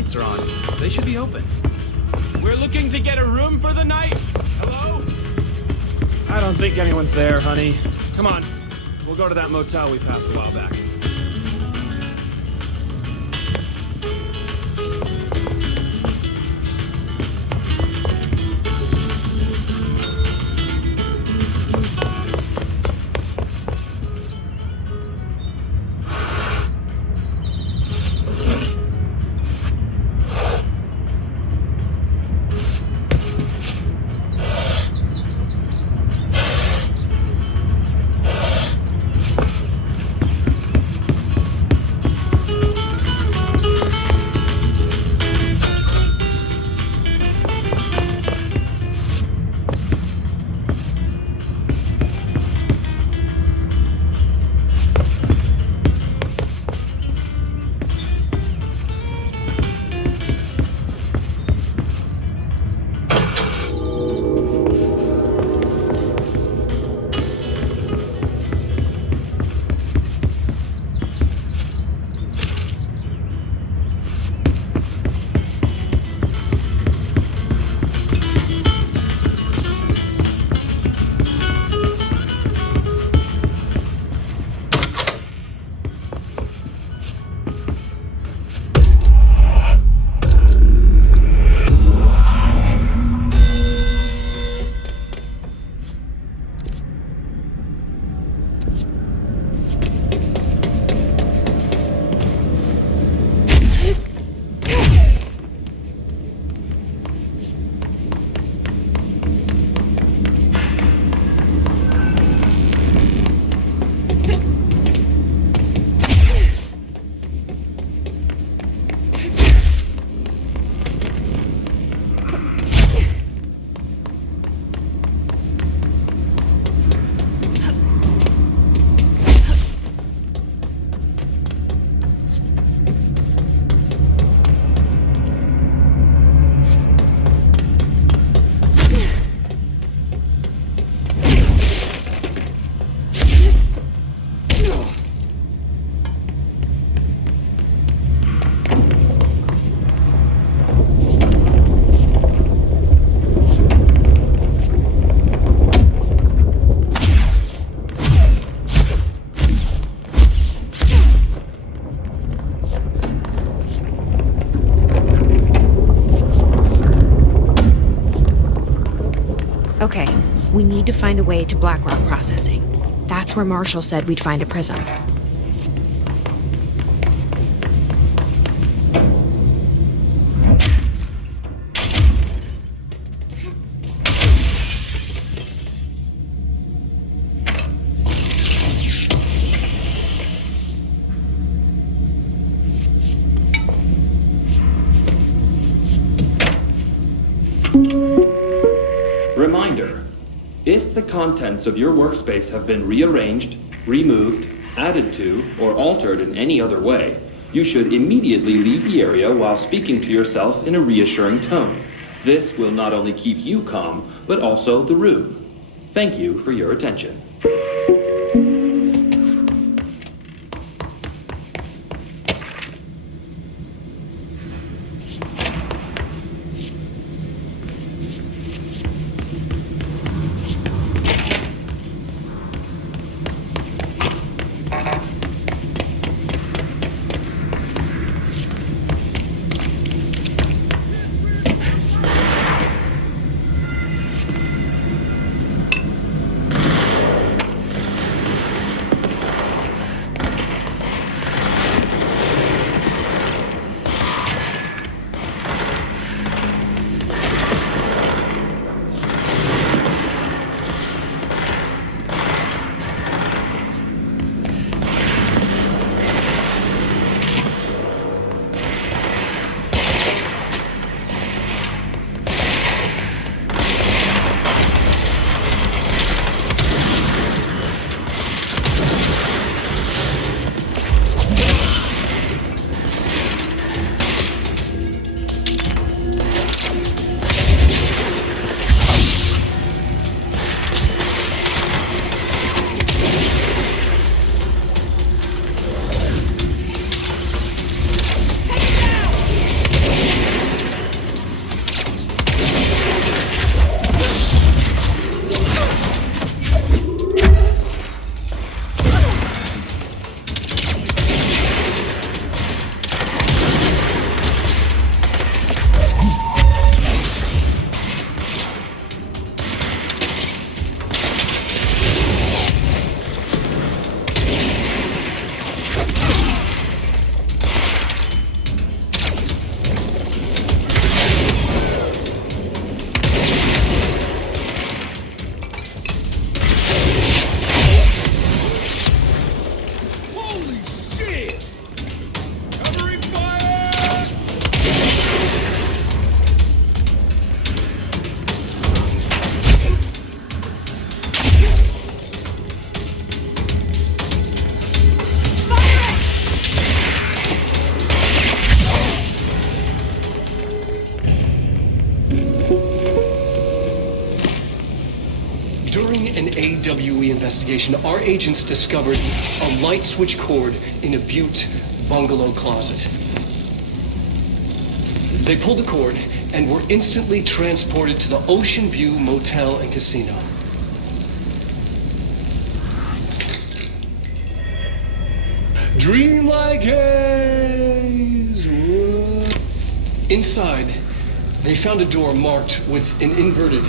lights are on. They should be open. We're looking to get a room for the night. Hello? I don't think anyone's there, honey. Come on. We'll go to that motel we passed a while back. We need to find a way to Black Rock Processing. That's where Marshall said we'd find a prism. Reminder, if the contents of your workspace have been rearranged, removed, added to, or altered in any other way, you should immediately leave the area while speaking to yourself in a reassuring tone. This will not only keep you calm, but also the room. Thank you for your attention. AWE investigation, our agents discovered a light switch cord in a Butte bungalow closet. They pulled the cord and were instantly transported to the Oceanview Motel and Casino. Dream like haze. Inside, they found a door marked with an inverted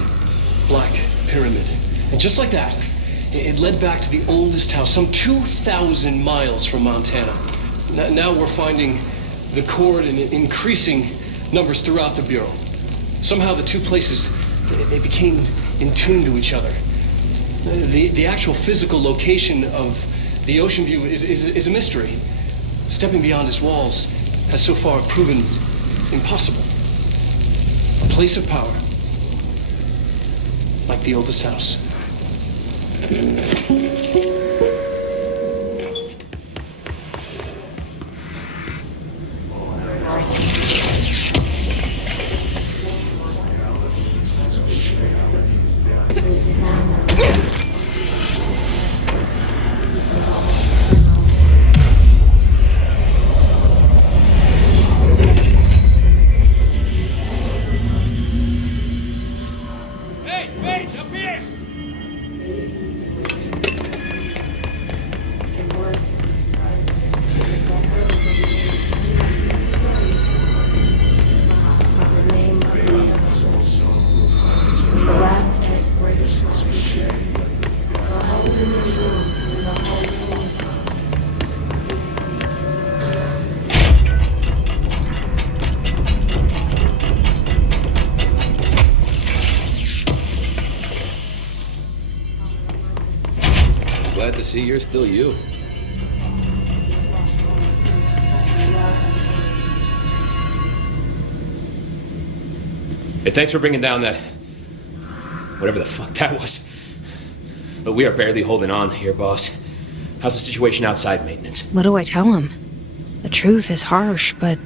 black pyramid. And just like that, it led back to the oldest house, some 2,000 miles from Montana. Now we're finding the cord in increasing numbers throughout the Bureau. Somehow the two places, they became in tune to each other. The actual physical location of the Oceanview is a mystery. Stepping beyond its walls has so far proven impossible. A place of power, like the oldest house. Glad to see you're still you. Hey, thanks for bringing down that... whatever the fuck that was. But we are barely holding on here, boss. How's the situation outside maintenance? What do I tell him? The truth is harsh, but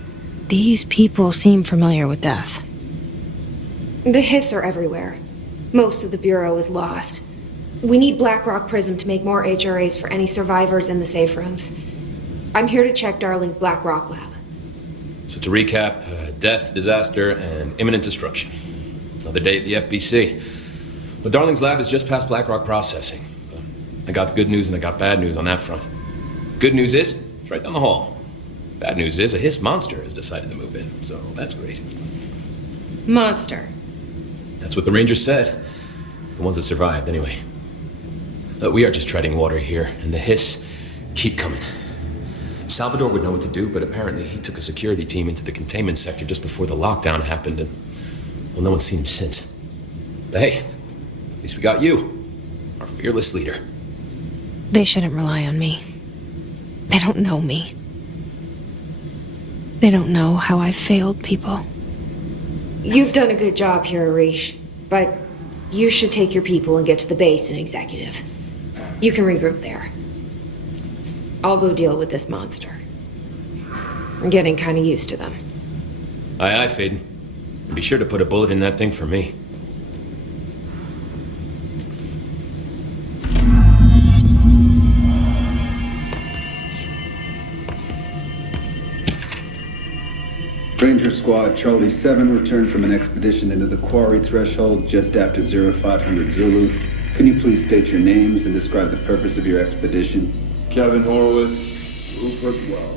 these people seem familiar with death. The hiss are everywhere. Most of the Bureau is lost. We need Black Rock Prism to make more HRAs for any survivors in the safe rooms. I'm here to check Darling's Black Rock lab. So to recap, death, disaster, and imminent destruction. Another day at the FBC. Well, Darling's lab is just past Black Rock processing. But I got good news and I got bad news on that front. Good news is, it's right down the hall. Bad news is, a hiss monster has decided to move in, so that's great. Monster. That's what the Rangers said. The ones that survived, anyway. But we are just treading water here, and the hiss keep coming. Salvador would know what to do, but apparently he took a security team into the containment sector just before the lockdown happened, and, well, no one's seen him since. But hey, at least we got you, our fearless leader. They shouldn't rely on me. They don't know me. They don't know how I've failed people. You've done a good job here, Hfric, but you should take your people and get to the base and executive. You can regroup there. I'll go deal with this monster. I'm getting kind of used to them. Aye, aye, Faden. Be sure to put a bullet in that thing for me. Ranger Squad, Charlie 7 returned from an expedition into the Quarry threshold just after 0500 Zulu. Can you please state your names and describe the purpose of your expedition? Kevin Horowitz, Rupert Well.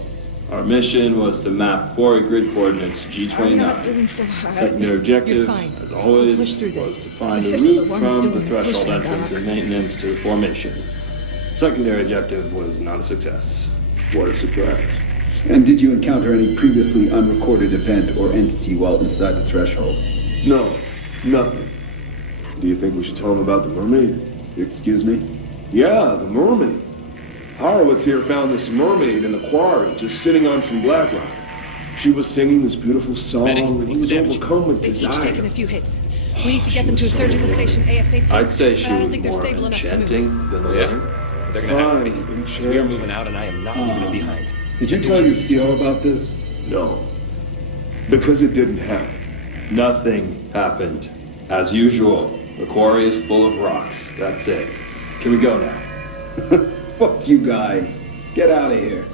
Our mission was to map Quarry grid coordinates G29. I'm not doing so hard. Secondary objective, You're fine. as always, Push through was this. to find The a hiss are the route ones from doing the the threshold pushing, entrance Doc. and maintenance to formation. Secondary objective was not a success. What a surprise. And did you encounter any previously unrecorded event or entity while inside the threshold? No, nothing. Do you think we should tell him about the mermaid? Excuse me? Yeah, the mermaid. Horowitz here found this mermaid in the quarry, just sitting on some black rock. She was singing this beautiful song, Medic, and he was overcome with They've each desire. taken a few hits. We need to get them to a surgical station ASAP. I'd say but she I don't was think they're more stable enough to move. enchanting than Yeah? alert. But they're gonna have to be. Fine, 'Cause we are moving out and I am not leaving them behind. Did you tell your CO about this? No, because it didn't happen. Nothing happened. As usual, the quarry is full of rocks. That's it. Can we go now? Fuck you guys. Get out of here.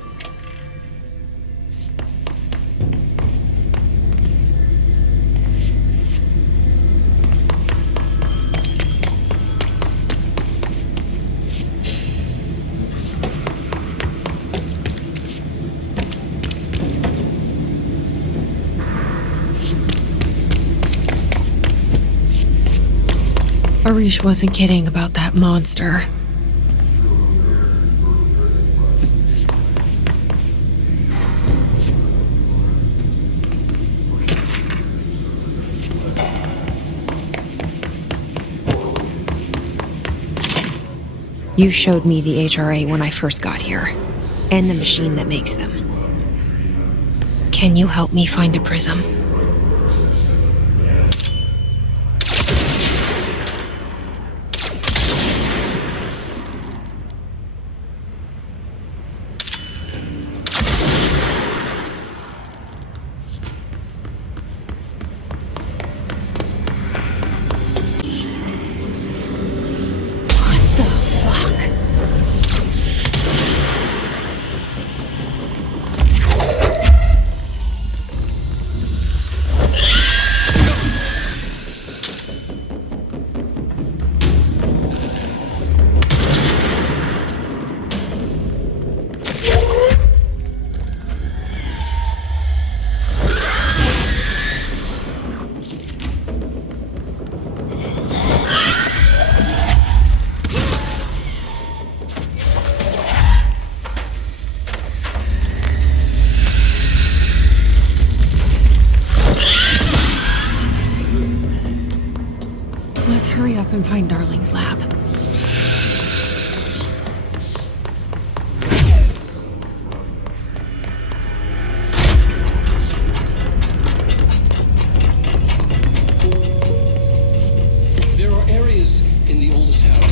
Hfric wasn't kidding about that monster. You showed me the HRA when I first got here, and the machine that makes them. Can you help me find a prism?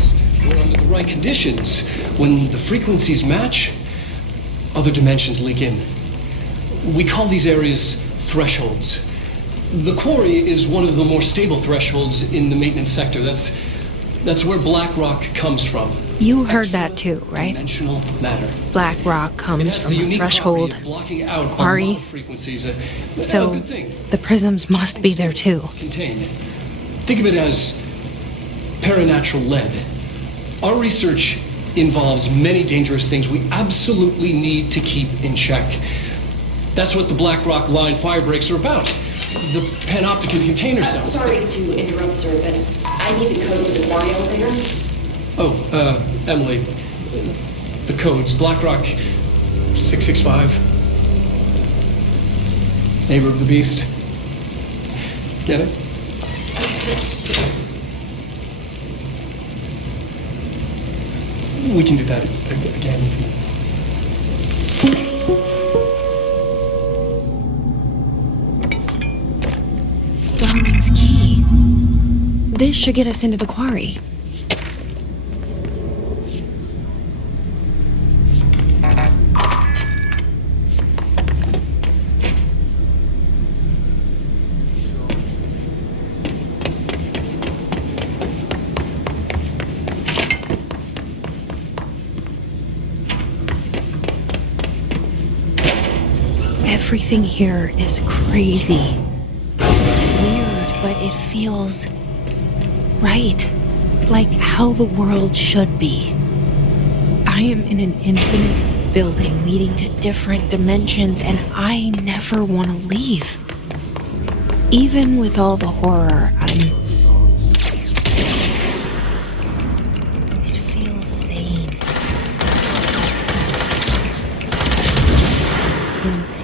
areas where under the right conditions, when the frequencies match, other dimensions link in. We call these areas thresholds. The Quarry is one of the more stable thresholds in the maintenance sector. That's where Black Rock comes from. You heard that too, right? Dimensional matter. Black Rock comes from a threshold, Quarry. So the prisms must be there too. Contained. Think of it as paranatural lead. Our research involves many dangerous things we absolutely need to keep in check. That's what the Black Rock line fire breaks are about. The Panopticon container cells. Sorry to interrupt, sir, but I need the code for the Quarry elevator. Oh, Emily. The codes. Black Rock 665. Neighbor of the Beast. Get it? We can do that again. Darling's key. This should get us into the Quarry. Everything here is crazy. Weird, but it feels right. Like how the world should be. I am in an infinite building leading to different dimensions, and I never want to leave. Even with all the horror, it feels sane. Insane.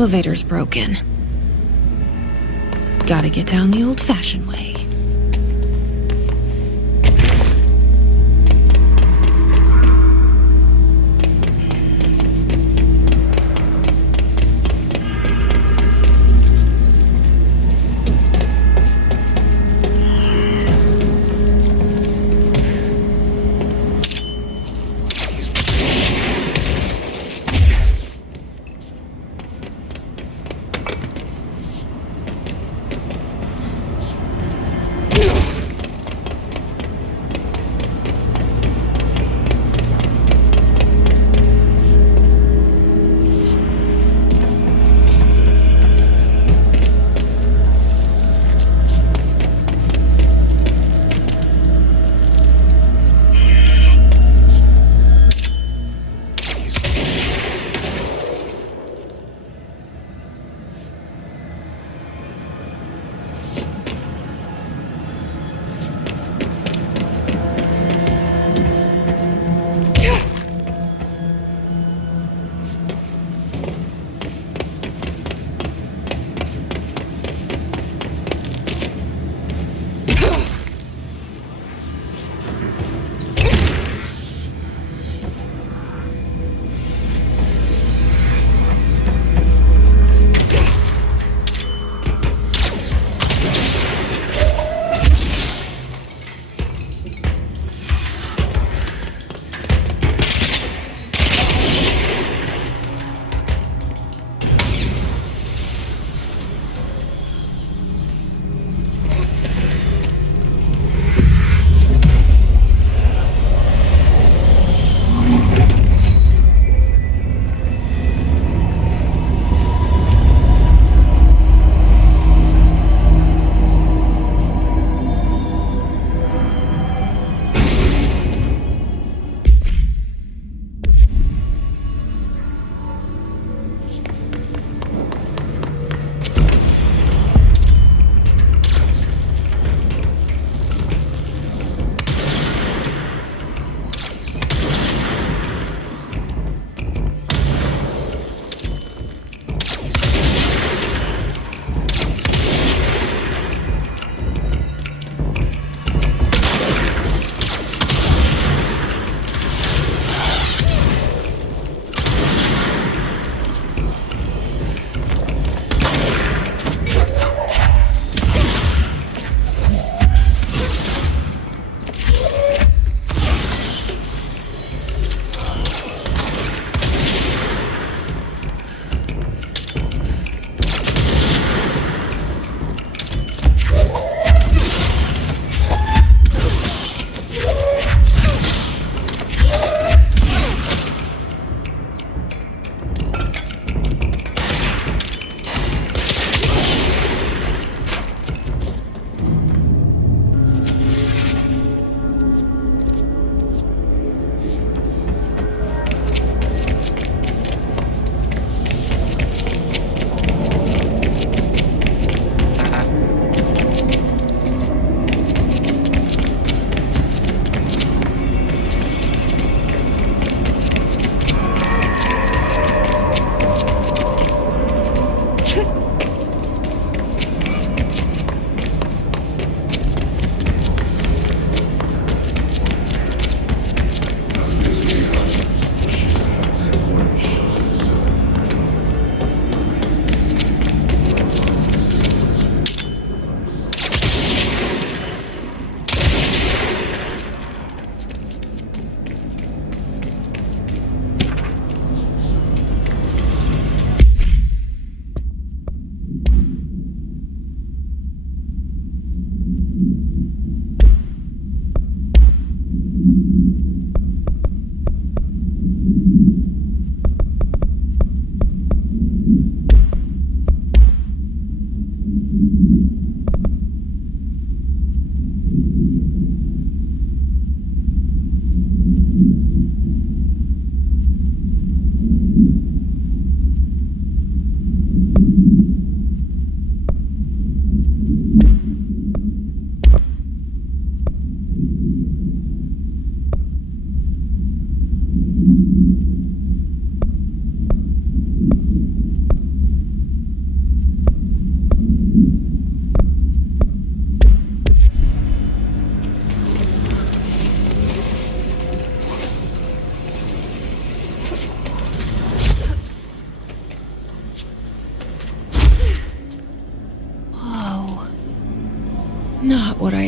elevator's broken. Gotta get down the old-fashioned way.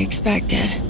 expected.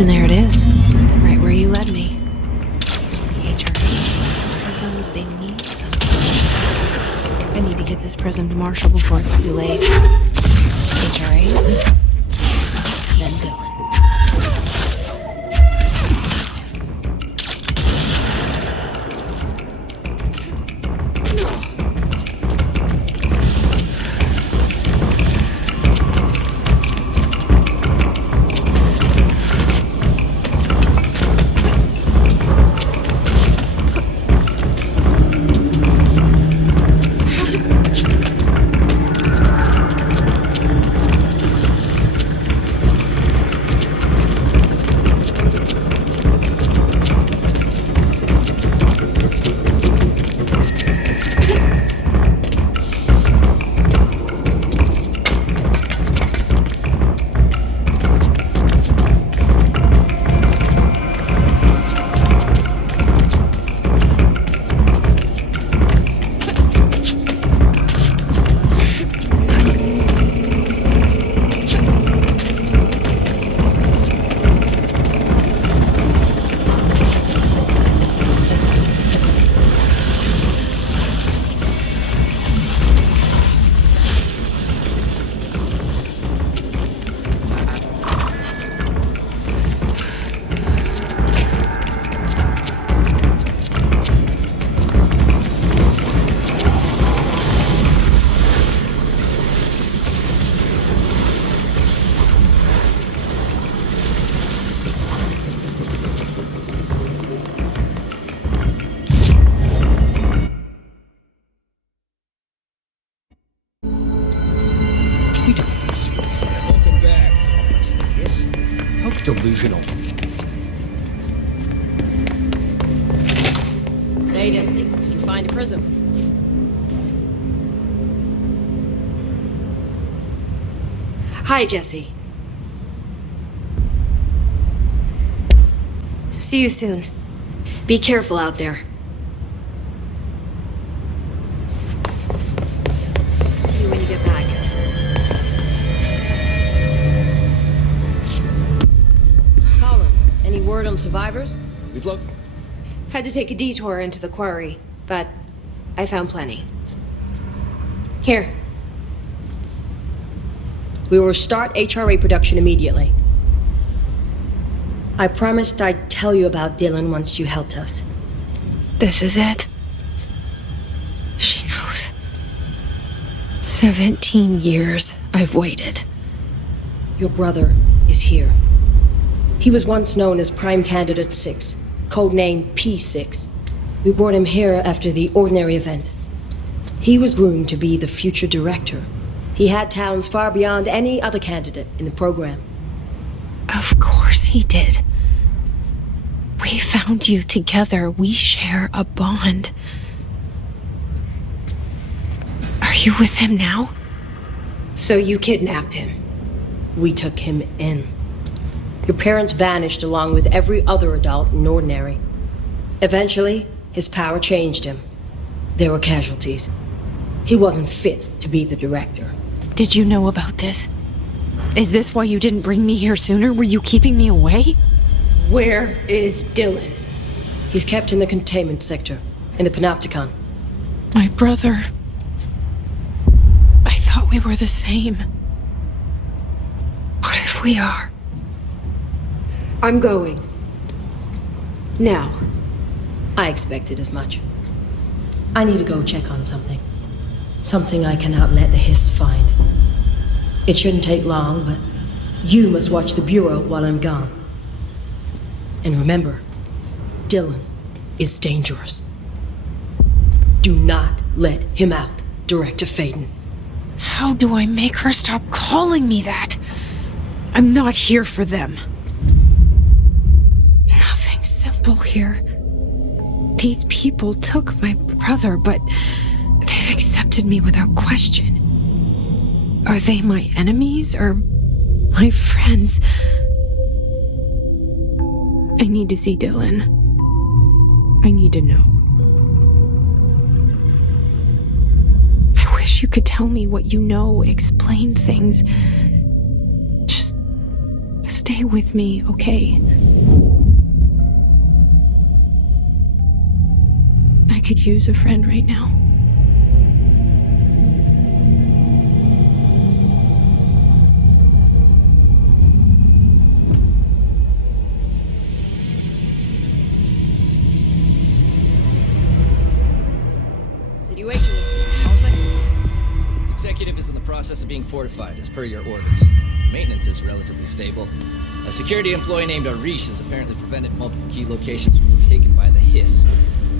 And there it is, right where you led me. The HRAs, prisms, they mean something. I need to get this prism to Marshall before it's too late. HRAs, then Dylan. Delusional. made it. Did you find a prism? Hi, Jesse. See you soon. Be careful out there. See you when you get back. Collins, any word on survivors? We've looked. Had to take a detour into the quarry, but I found plenty. Here. We will start HRA production immediately. I promised I'd tell you about Dylan once you helped us. This is it. She knows. 17 years I've waited. Your brother is here. He was once known as Prime Candidate 6, codename P6. We brought him here after the ordinary event. He was groomed to be the future director. He had talents far beyond any other candidate in the program. Of course he did. We found you together. We share a bond. Are you with him now? So you kidnapped him? We took him in. Your parents vanished along with every other adult in Ordinary. Eventually, his power changed him. There were casualties. He wasn't fit to be the director. Did you know about this? Is this why you didn't bring me here sooner? Were you keeping me away? Where is Dylan? He's kept in the containment sector, in the Panopticon. My brother. I thought we were the same. What if we are? I'm going. Now. I expected as much. I need to go check on something. Something I cannot let the Hiss find. It shouldn't take long, but you must watch the Bureau while I'm gone. And remember, Dylan is dangerous. Do not let him out, Director Faden. How do I make her stop calling me that? I'm not here for them. Nothing simple here. These people took my brother, but they've accepted me without question. Are they my enemies or my friends? I need to see Dylan. I need to know. I wish you could tell me what you know, explain things. Just stay with me, okay? I could use a friend right now. Situation. Executive is in the process of being fortified, as per your orders. Maintenance is relatively stable. A security employee named Hfric has apparently prevented multiple key locations from being taken by the Hiss.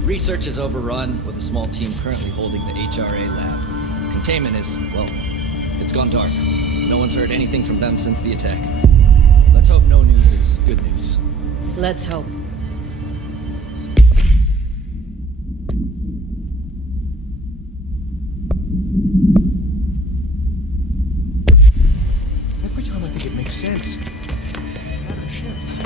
Research is overrun, with a small team currently holding the HRA lab. Containment is, well, it's gone dark. No one's heard anything from them since the attack. Let's hope no news is good news. Let's hope. Every time I think it makes sense, pattern shifts.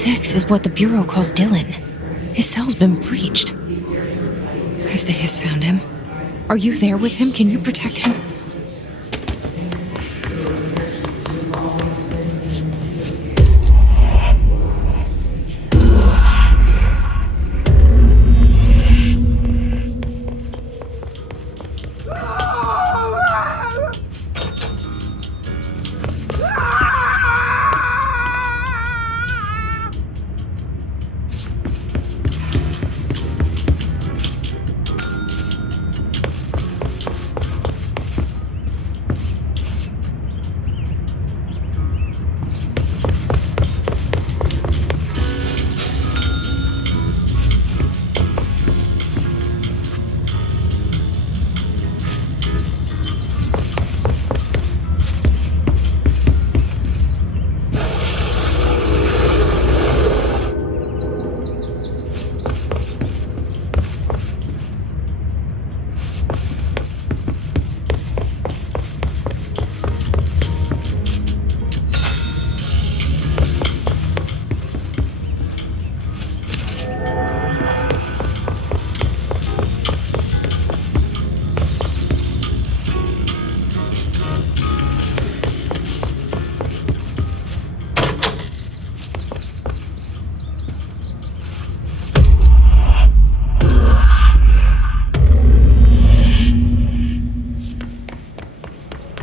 6 is what the Bureau calls Dylan. His cell's been breached. Has the Hiss found him? Are you there with him? Can you protect him?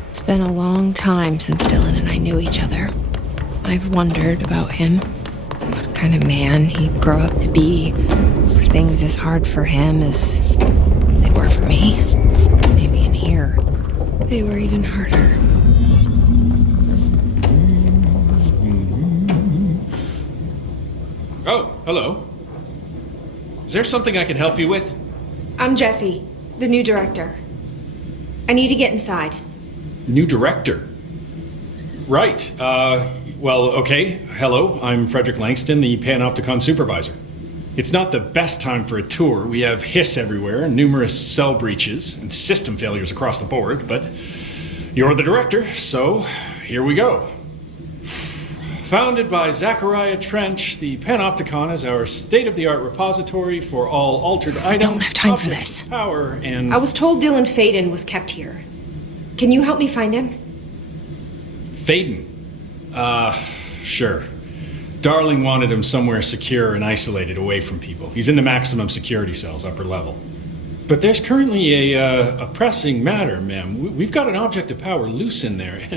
It's been a long time since Dylan and I knew each other. I've wondered about him, what kind of man he'd grow up to be. Were things as hard for him as they were for me? Maybe in here, they were even harder. Oh, hello. Is there something I can help you with? I'm Jessie, the new director. I need to get inside. New director? Right. Well, okay. Hello, I'm Frederick Langston, the Panopticon supervisor. It's not the best time for a tour. We have hiss everywhere, numerous cell breaches, and system failures across the board, but you're the director, so here we go. Founded by Zachariah Trench, the Panopticon is our state-of-the-art repository for all altered items. I don't have time for this. Power and... I was told Dylan Faden was kept here. Can you help me find him? Faden? Sure. Darling wanted him somewhere secure and isolated away from people. He's in the maximum security cells, upper level. But there's currently a pressing matter, ma'am. We've got an object of power loose in there.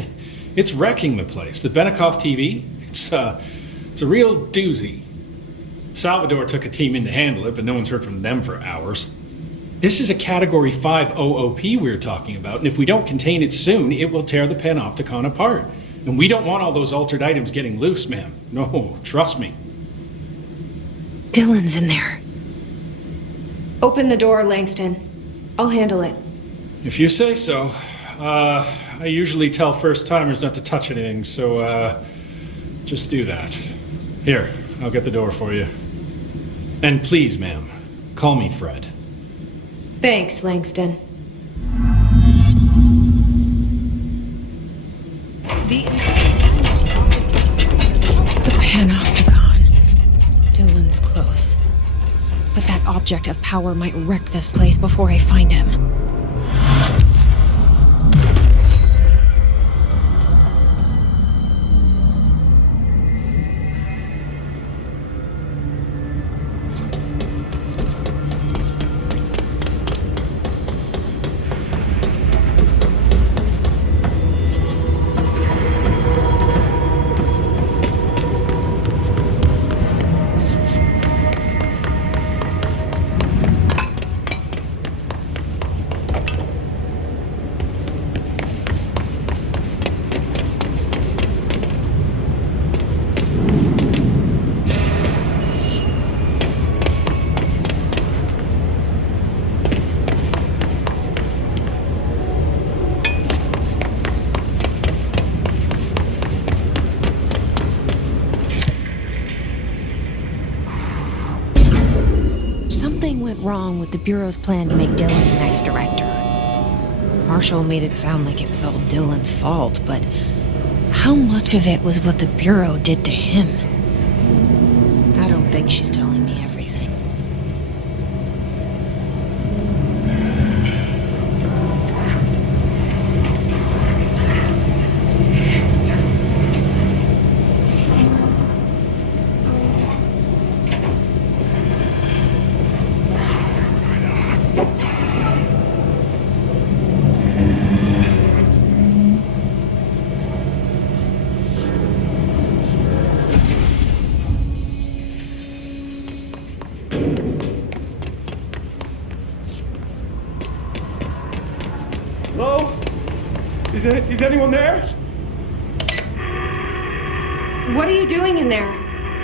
It's wrecking the place. The Benicoll TV? It's a real doozy. Salvador took a team in to handle it, but no one's heard from them for hours. This is a Category 5 OOP we're talking about, and if we don't contain it soon, it will tear the Panopticon apart. And we don't want all those altered items getting loose, ma'am. No, trust me. Dylan's in there. Open the door, Langston. I'll handle it. If you say so. I usually tell first-timers not to touch anything, so, just do that. Here, I'll get the door for you. And please, ma'am, call me Fred. Thanks, Langston. The Panopticon. Dylan's close. But that object of power might wreck this place before I find him. Something went wrong with the Bureau's plan to make Dylan the next director. Marshall made it sound like it was all Dylan's fault, but how much of it was what the Bureau did to him? think she's telling me everything. Hello? Is anyone there? What are you doing in there?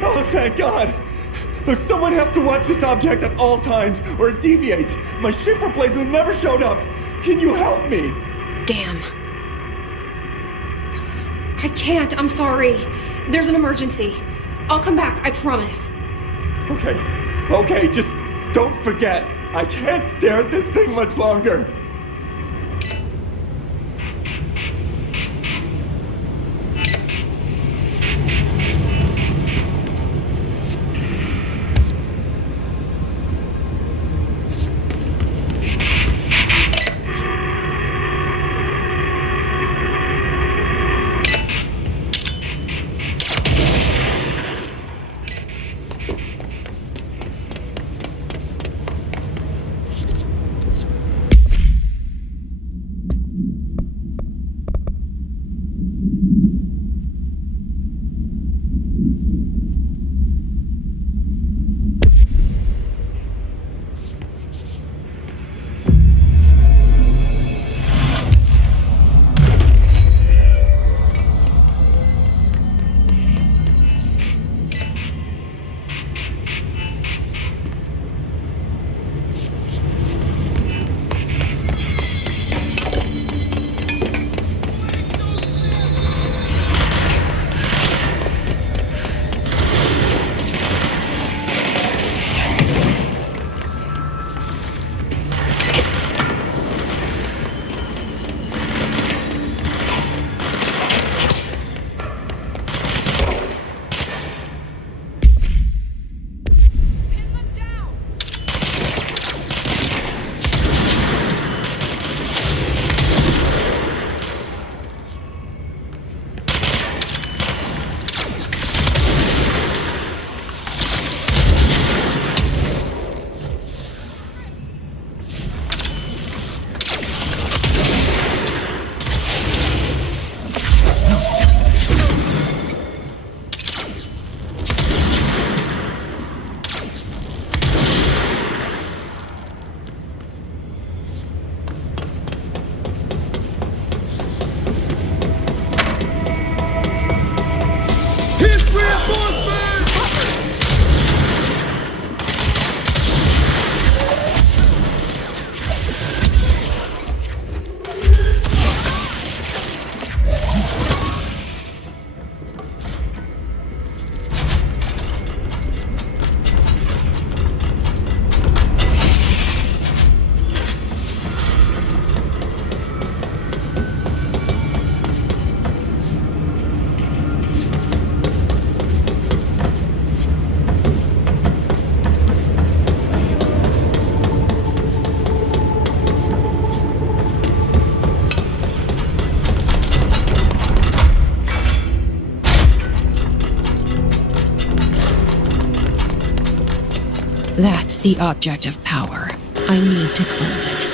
Oh, thank God. Look, someone has to watch this object at all times, or it deviates. My shift replacement never showed up. Can you help me? Damn. I can't, I'm sorry. There's an emergency. I'll come back, I promise. Okay, just don't forget. I can't stare at this thing much longer. That's the object of power. I need to cleanse it.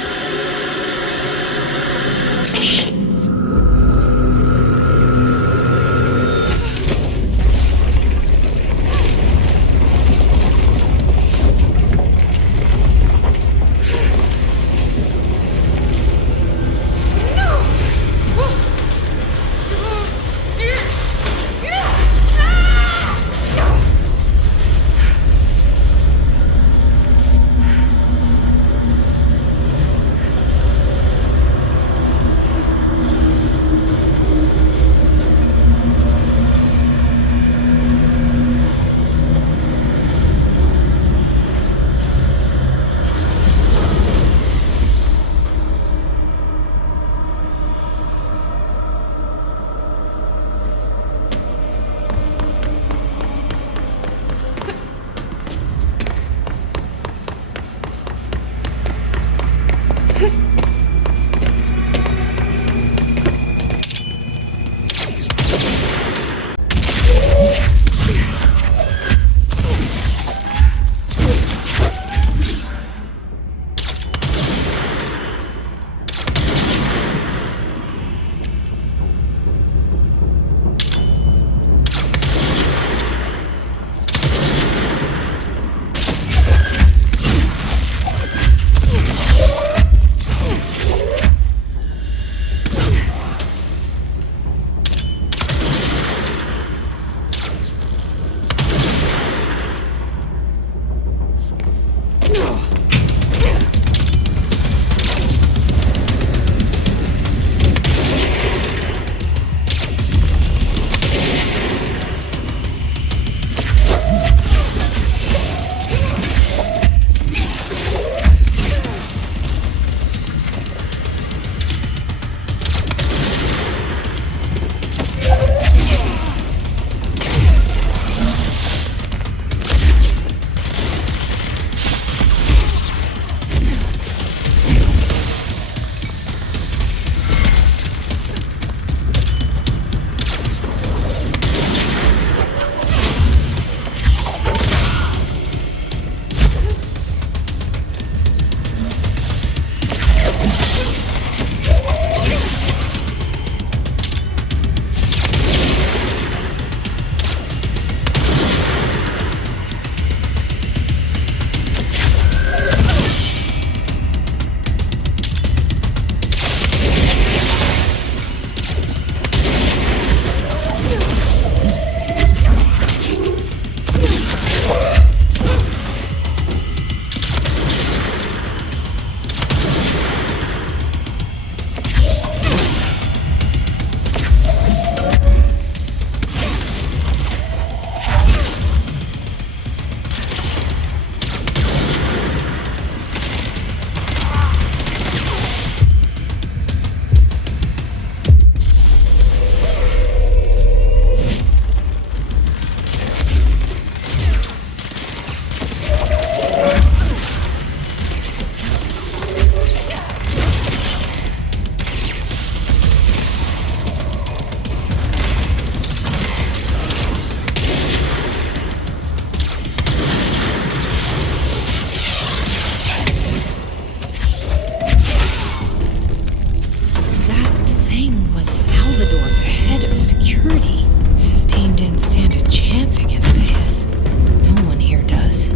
security. This team didn't stand a chance against this. No one here does.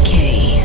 Okay.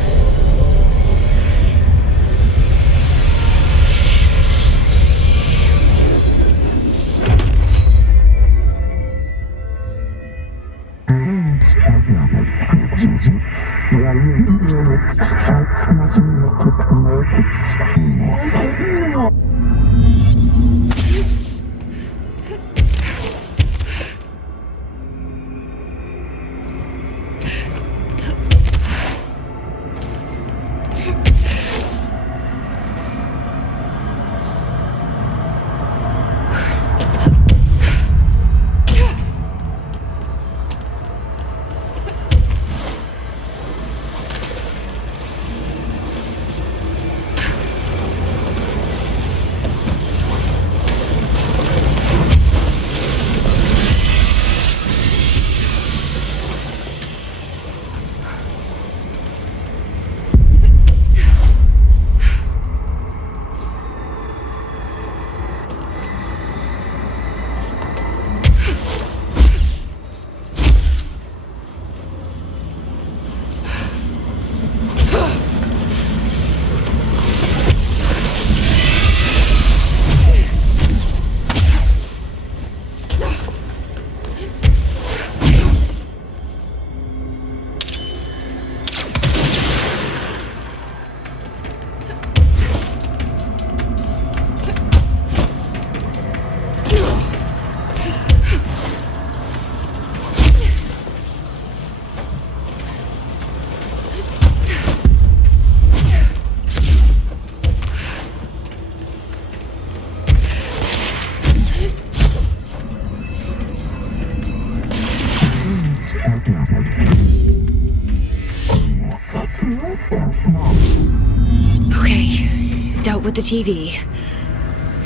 Dealt with the TV.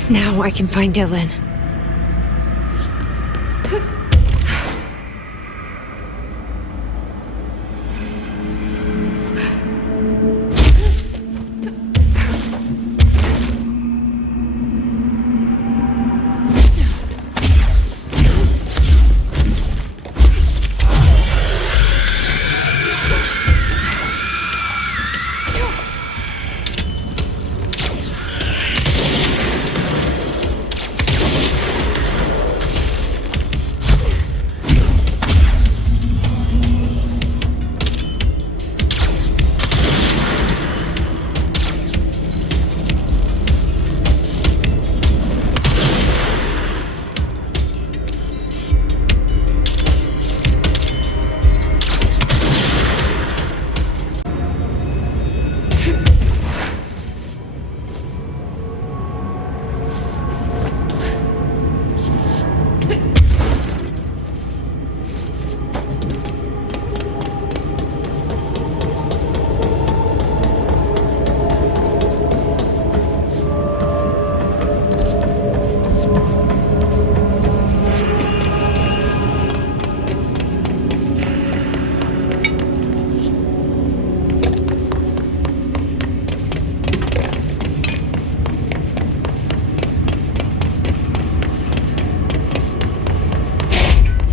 Now I can find Dylan.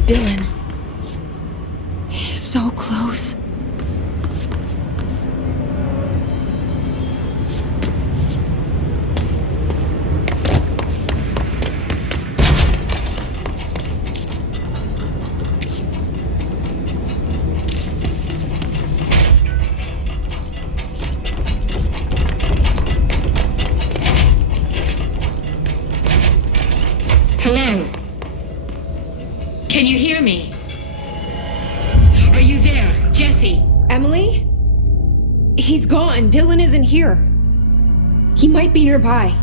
Dylan. He's so close. Hello? Can you hear me? Are you there, Jesse? Emily? He's gone. Dylan isn't here. He might be nearby.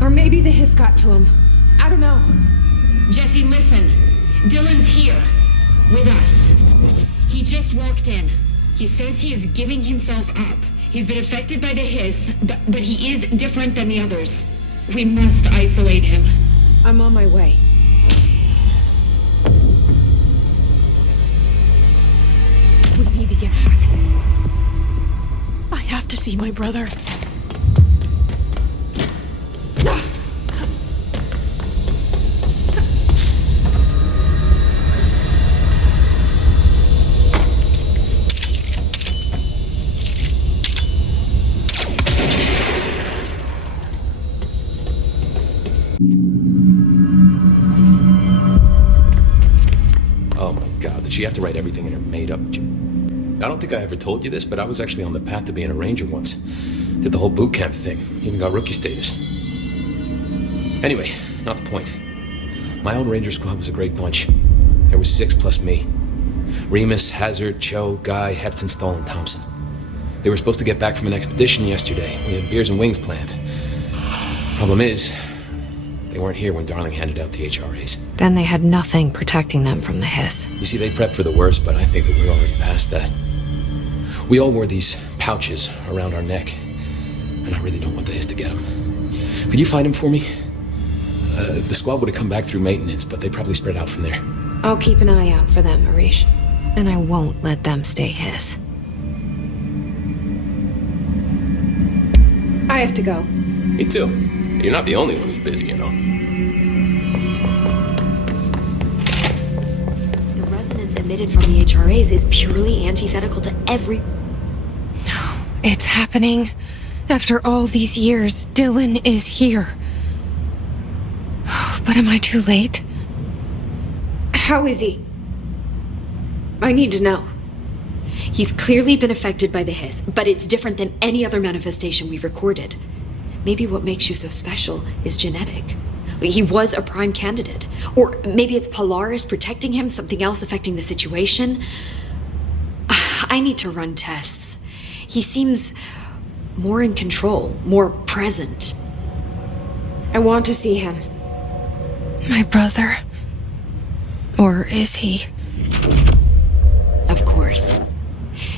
Or maybe the hiss got to him. I don't know. Jesse, listen. Dylan's here. With us. He just walked in. He says he is giving himself up. He's been affected by the hiss, but he is different than the others. We must isolate him. I'm on my way. We need to get back. I have to see my brother. did she have to write everything in her made-up... I don't think I ever told you this, but I was actually on the path to being a ranger once. Did the whole boot camp thing. Even got rookie status. Anyway, not the point. My old ranger squad was a great bunch. There was 6 plus me. Remus, Hazard, Cho, Guy, Hepton, Stoll, and Thompson. They were supposed to get back from an expedition yesterday. We had beers and wings planned. Problem is, they weren't here when Darling handed out the HRAs. Then they had nothing protecting them from the hiss. You see, they prepped for the worst, but I think that we're already past that. We all wore these pouches around our neck, and I really don't want the hiss to get them. Could you find him for me? The squad would have come back through maintenance, but they probably spread out from there. I'll keep an eye out for them, Hfric. And I won't let them stay hiss. I have to go. Me too. You're not the only one who's busy, you know. The resonance emitted from the HRAs is purely antithetical to every... No, it's happening. After all these years, Dylan is here. But am I too late? How is he? I need to know. He's clearly been affected by the hiss, but it's different than any other manifestation we've recorded. Maybe what makes you so special is genetic. He was a prime candidate. Or maybe it's Polaris protecting him, something else affecting the situation. I need to run tests. He seems more in control, more present. I want to see him. My brother? Or is he? Of course.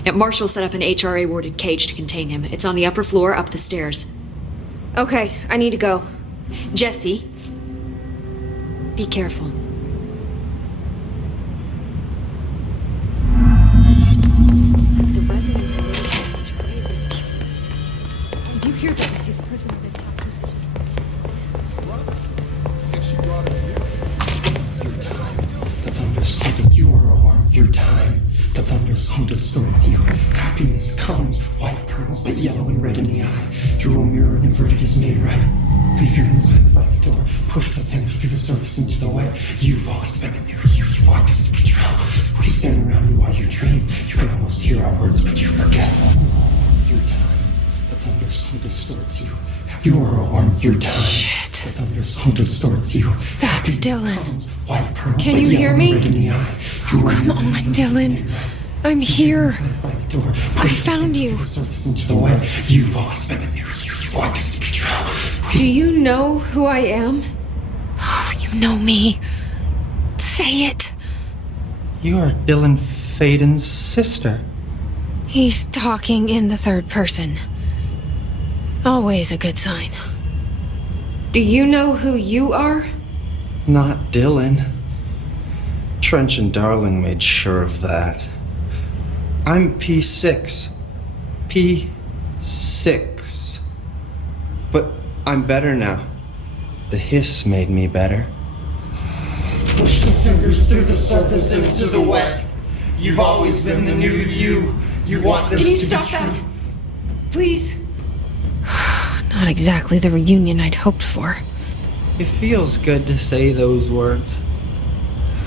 Now, Marshall set up an HRA-warded cage to contain him. It's on the upper floor, up the stairs. Okay, I need to go. Jesse, be careful. The resonance emitted from the HRAs is... Did you hear that? His prison had been captured. And she brought him here. The thunders hunt you are a worm through time. The thunders hunt distorts you. Happiness comes, white pearls, but yellow and red in the eye. Through a mirror, inverted is made right. Leave your insides by the door. Push the fingers through the surface into the wet. You've always been a new you. You are this patrol. We stand around you while you dream. You can almost hear our words, but you forget. Through time, the thunders hunt distorts you. You are a worm through time. Shit. The thunders hunt distorts you. That's Dylan. White pearls, Can you hear me? Oh, come on, Dylan. I'm here. I found you. You've always been a new you. You are this patrol. Do you know who I am? Oh, you know me. Say it. You are Dylan Faden's sister. He's talking in the third person. Always a good sign. Do you know who you are? Not Dylan. Trench and Darling made sure of that. I'm P6. P6. But I'm better now. The hiss made me better. Push the fingers through the surface into the wet. You've always been the new you. You want this Can you to stop be true. that? Please. Not exactly the reunion I'd hoped for. It feels good to say those words.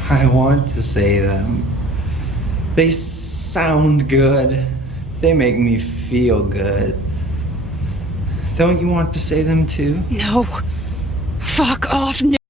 I want to say them. They sound good. They make me feel good. Don't you want to say them too? No. Fuck off, no.